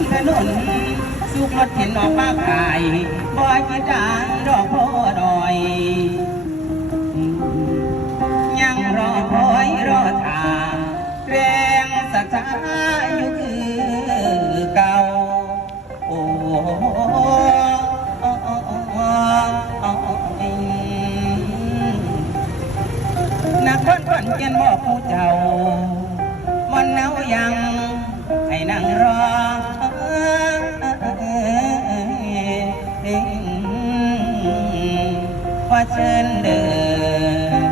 มถนนสุกรถเข็นออกมาขายบอยกี่จางดอกโพดอย ยังรอคอยรอทางแรงศรัทธาอยู่คือเก่า โอ้นักขอนขอนเกียนบอกผู้เจ้ามันเนายังให้นั่งรอ เชิญเดิน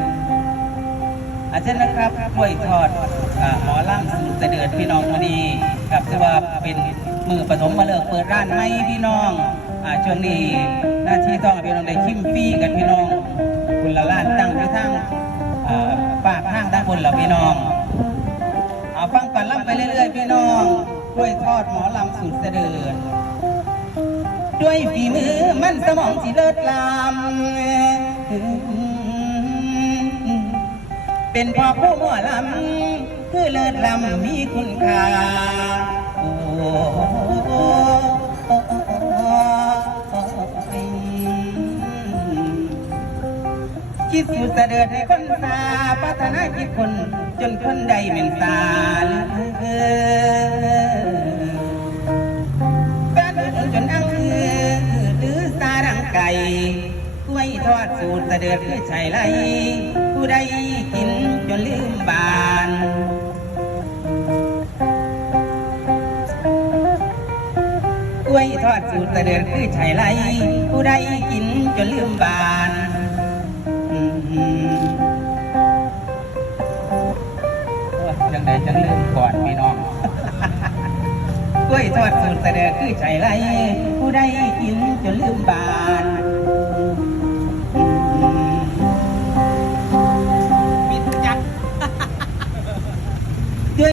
อาจารย์นะครับกล้วยทอดหมอลำสูตรเสด็จพี่น้องวันนี้กับที่ว่าเป็นมือปฐมมาเลิกเปิดร้านไหมพี่น้องอาช่วงนี้หน้าที่ต้องพี่น้องได้ชิมฟรีกันพี่น้องคุณละล้านตั้งที่ทั้งอ่าปากห้างทั้งคนเหล่าพี่น้องเอาฟังก่อนลำไปเรื่อยๆพี่น้องกล้วยทอดหมอลำสูตรเสด็จด้วยฝีมือมันสมองสิเลิศลำ เป็นพ่อผู้หมอลำคือเลิศลำมีคุณค่าโอ้คิดสุดเสด็จให้คนตาพัฒนาคิดคนจนคนใดเหม็นตาเลือการจนอังคือหรือสารังไก่ กล้วยทอดสูตรเสด็จคือชัยไรผู้ใดกินจนลืมบานกล้วยทอดสูตรเสด็จคือชัยไรผู้ใดกินจนลืมบานยจังใดจังลืมก่อนพี่น้องกล้วยทอดสูตรแต่เด็กคือใจไรผู้ใดกินจนลืมบาน